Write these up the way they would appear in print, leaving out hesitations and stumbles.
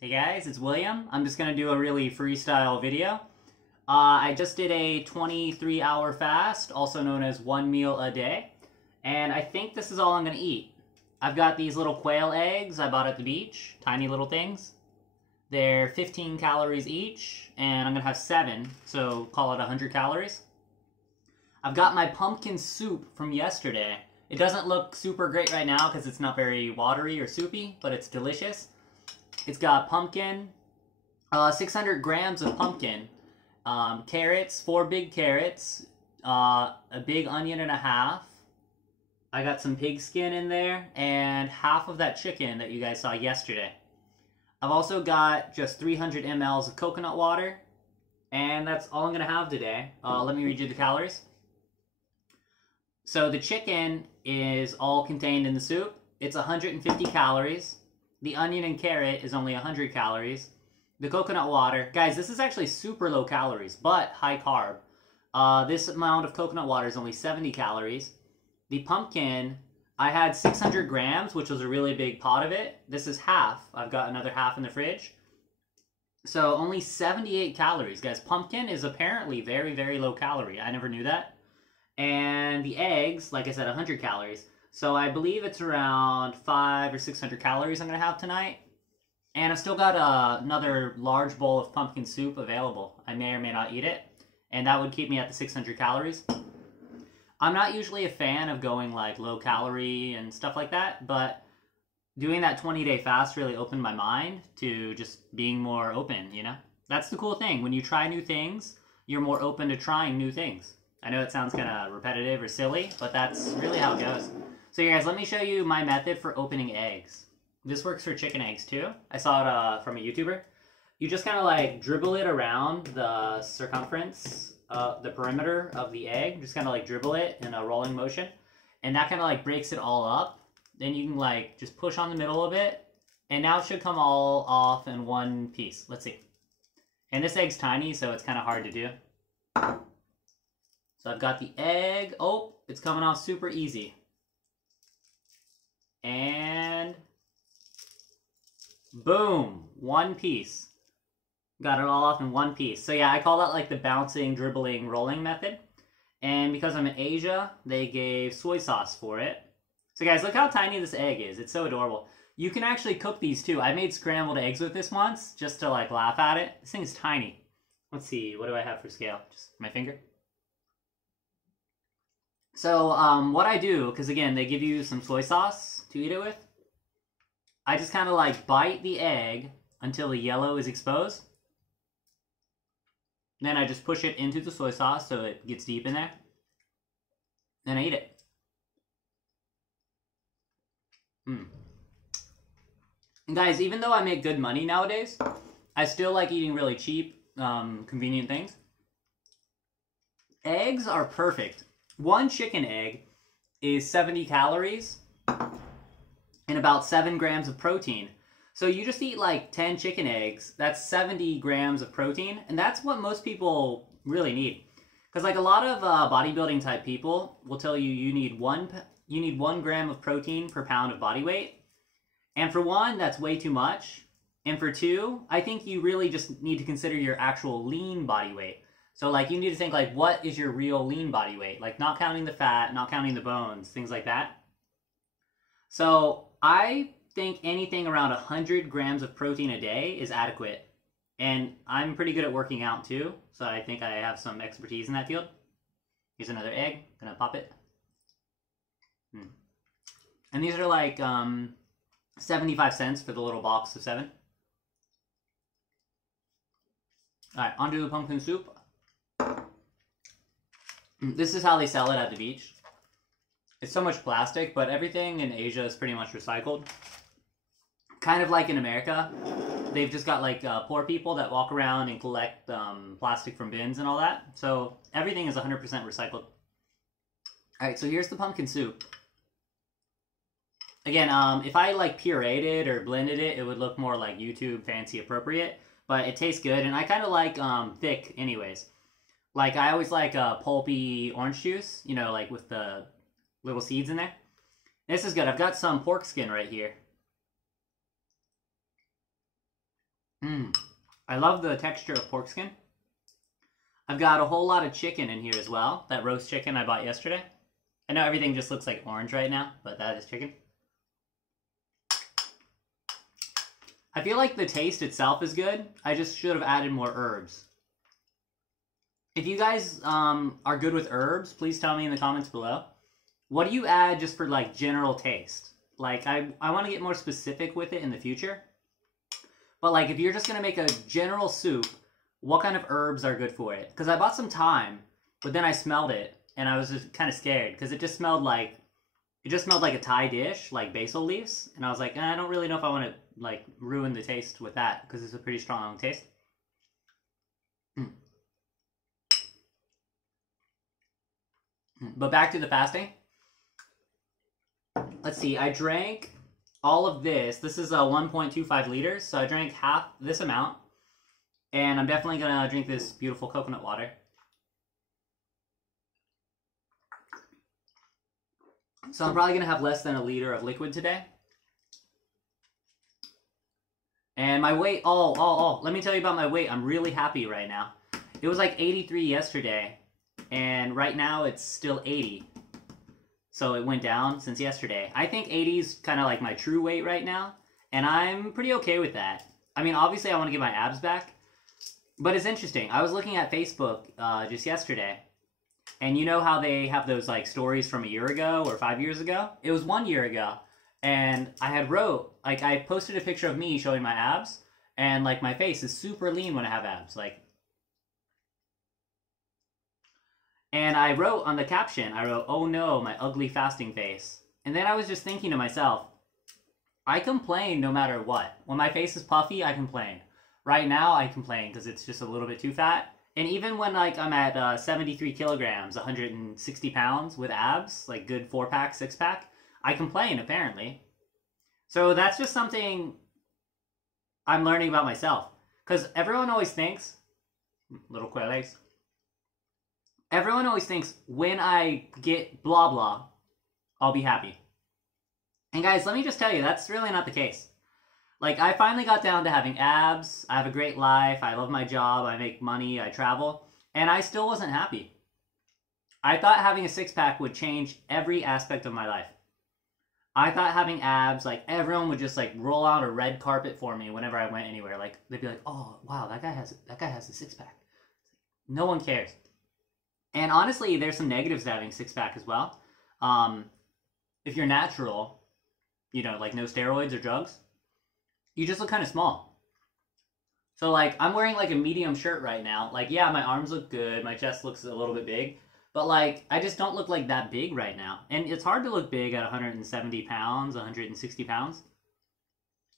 Hey guys, it's William. I'm just going to do a really freestyle video. I just did a 23-hour fast, also known as 1 meal a day. And I think this is all I'm going to eat. I've got these little quail eggs I bought at the beach, tiny little things. They're 15 calories each, and I'm going to have 7, so call it 100 calories. I've got my pumpkin soup from yesterday. It doesn't look super great right now because it's not very watery or soupy, but it's delicious. It's got pumpkin, 600 grams of pumpkin, carrots, 4 big carrots, a big onion and a half. I got some pig skin in there, and half of that chicken that you guys saw yesterday. I've also got just 300 mLs of coconut water, and that's all I'm going to have today. Let me read you the calories. So the chicken is all contained in the soup. It's 150 calories. The onion and carrot is only 100 calories. The coconut water, guys, this is actually super low calories, but high carb. This amount of coconut water is only 70 calories. The pumpkin, I had 600 grams, which was a really big pot of it. This is half. I've got another half in the fridge. So only 78 calories, guys. Pumpkin is apparently very, very low calorie. I never knew that. And the eggs, like I said, 100 calories. So I believe it's around 500 or 600 calories I'm going to have tonight. And I've still got another large bowl of pumpkin soup available. I may or may not eat it. And that would keep me at the 600 calories. I'm not usually a fan of going like low calorie and stuff like that. But doing that 20-day fast really opened my mind to just being more open, you know? That's the cool thing. When you try new things, you're more open to trying new things. I know it sounds kind of repetitive or silly, but that's really how it goes. So you guys, let me show you my method for opening eggs. This works for chicken eggs too. I saw it from a YouTuber. You just kind of like dribble it around the circumference, the perimeter of the egg. Just kind of like dribble it in a rolling motion. And that kind of like breaks it all up. Then you can like just push on the middle of it. And now it should come all off in one piece. Let's see. And this egg's tiny, so it's kind of hard to do. So I've got the egg. Oh, it's coming off super easy. And boom, one piece. Got it all off in one piece. So yeah, I call that like the bouncing, dribbling, rolling method. And because I'm in Asia, they gave soy sauce for it. So guys, look how tiny this egg is. It's so adorable. You can actually cook these too. I made scrambled eggs with this once just to like laugh at it. This thing is tiny. Let's see, what do I have for scale? Just my finger. So what I do, because again, they give you some soy sauce to eat it with. I just kind of like bite the egg until the yellow is exposed. Then I just push it into the soy sauce so it gets deep in there. Then I eat it. And guys, even though I make good money nowadays, I still like eating really cheap, convenient things. Eggs are perfect. One chicken egg is 70 calories and about 7 grams of protein. So you just eat like 10 chicken eggs, that's 70 grams of protein, and that's what most people really need. Because like a lot of bodybuilding type people will tell you you need 1 gram of protein per pound of body weight. And for 1, that's way too much. And for 2, I think you really just need to consider your actual lean body weight. So like you need to think like, what is your real lean body weight? Like not counting the fat, not counting the bones, things like that. So I think anything around 100 grams of protein a day is adequate. And I'm pretty good at working out too. So I think I have some expertise in that field. Here's another egg, gonna pop it. And these are like 75 cents for the little box of 7. All right, onto the pumpkin soup. This is how they sell it at the beach. It's so much plastic, but everything in Asia is pretty much recycled. Kind of like in America. They've just got like poor people that walk around and collect plastic from bins and all that. So everything is 100% recycled. Alright, so here's the pumpkin soup. Again, if I like pureed it or blended it, it would look more like YouTube fancy appropriate. But it tastes good, and I kind of like thick anyways. Like, I always like pulpy orange juice, you know, like with the little seeds in there. This is good. I've got some pork skin right here. I love the texture of pork skin. I've got a whole lot of chicken in here as well. That roast chicken I bought yesterday. I know everything just looks like orange right now, but that is chicken. I feel like the taste itself is good. I just should have added more herbs. If you guys are good with herbs, please tell me in the comments below. What do you add just for like general taste? Like I want to get more specific with it in the future. But like if you're just going to make a general soup, what kind of herbs are good for it? Because I bought some thyme, but then I smelled it and I was just kind of scared because it just smelled like a Thai dish, like basil leaves, and I was like, I don't really know if I want to like ruin the taste with that because it's a pretty strong taste. But back to the fasting. Let's see, I drank all of this. This is 1.25 liters, so I drank half this amount. And I'm definitely going to drink this beautiful coconut water. So I'm probably going to have less than a liter of liquid today. And my weight, let me tell you about my weight. I'm really happy right now. It was like 83 yesterday, and right now it's still 80. So it went down since yesterday. I think 80 is kind of like my true weight right now, and I'm pretty okay with that. I mean, obviously I want to get my abs back, but it's interesting. I was looking at Facebook just yesterday, and you know how they have those like stories from a year ago or 5 years ago? It was 1 year ago, and I posted a picture of me showing my abs, and like my face is super lean when I have abs, like. And I wrote on the caption, oh no, my ugly fasting face. And then I was just thinking to myself, I complain no matter what. When my face is puffy, I complain. Right now, I complain because it's just a little bit too fat. And even when like I'm at 73 kilograms, 160 pounds with abs, like good 4-pack, 6-pack, I complain apparently. So that's just something I'm learning about myself. Because everyone always thinks, little quails, everyone always thinks when I get blah blah, I'll be happy. And guys, let me just tell you, that's really not the case. Like, I finally got down to having abs, I have a great life, I love my job, I make money, I travel, and I still wasn't happy. I thought having a 6-pack would change every aspect of my life. I thought having abs, like, everyone would just, like, roll out a red carpet for me whenever I went anywhere. Like, they'd be like, oh, wow, that guy has a 6-pack. No one cares. And honestly, there's some negatives to having 6-pack as well. If you're natural, you know, like no steroids or drugs, you just look kind of small. So like, I'm wearing like a medium shirt right now. Like, yeah, my arms look good, my chest looks a little bit big, but like, I just don't look like that big right now. And it's hard to look big at 170 pounds, 160 pounds.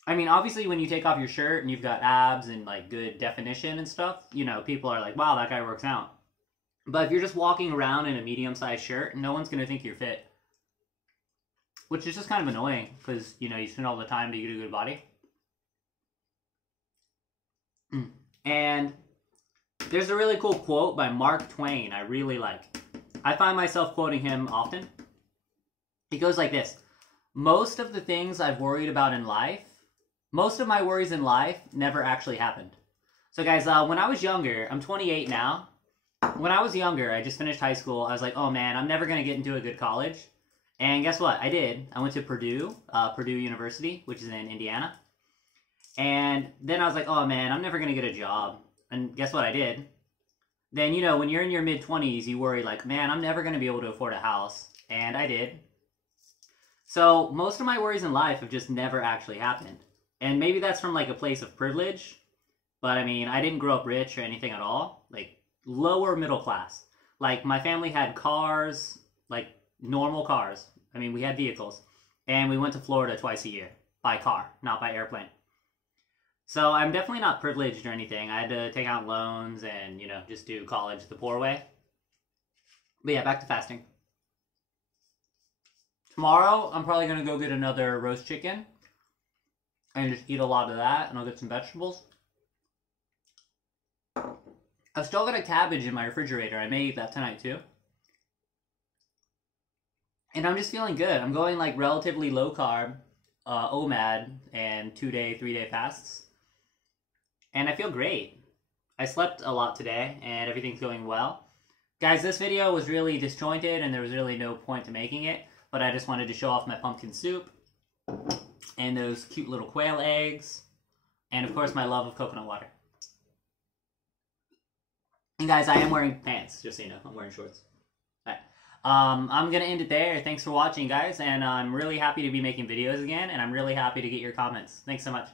I mean, obviously when you take off your shirt and you've got abs and like good definition and stuff, you know, people are like, wow, that guy works out. But if you're just walking around in a medium-sized shirt, no one's going to think you're fit. Which is just kind of annoying, because, you know, you spend all the time to get a good body. And there's a really cool quote by Mark Twain I really like. I find myself quoting him often. It goes like this. Most of the things I've worried about in life, most of my worries in life never actually happened. So guys, when I was younger, I'm 28 now. When I was younger, I just finished high school, I was like, oh man, I'm never going to get into a good college. And guess what? I did. I went to Purdue University, which is in Indiana. And then I was like, oh man, I'm never going to get a job. And guess what I did? Then, you know, when you're in your mid-20s, you worry like, man, I'm never going to be able to afford a house. And I did. So most of my worries in life have just never actually happened. And maybe that's from like a place of privilege. But I mean, I didn't grow up rich or anything at all. Like, lower middle class. Like, my family had cars, like normal cars. I mean, we had vehicles. And we went to Florida twice a year. By car, not by airplane. So I'm definitely not privileged or anything. I had to take out loans and, you know, just do college the poor way. But yeah, back to fasting. Tomorrow, I'm probably going to go get another roast chicken. And just eat a lot of that. And I'll get some vegetables. I've still got a cabbage in my refrigerator. I may eat that tonight too. And I'm just feeling good. I'm going like relatively low carb, OMAD, and 2-day, 3-day fasts. and I feel great. I slept a lot today, and everything's going well. Guys, this video was really disjointed, and there was really no point to making it, but I just wanted to show off my pumpkin soup, and those cute little quail eggs, and of course my love of coconut water. And guys, I am wearing pants, just so you know. I'm wearing shorts. Alright. I'm going to end it there. Thanks for watching, guys, and I'm really happy to be making videos again, and I'm really happy to get your comments. Thanks so much.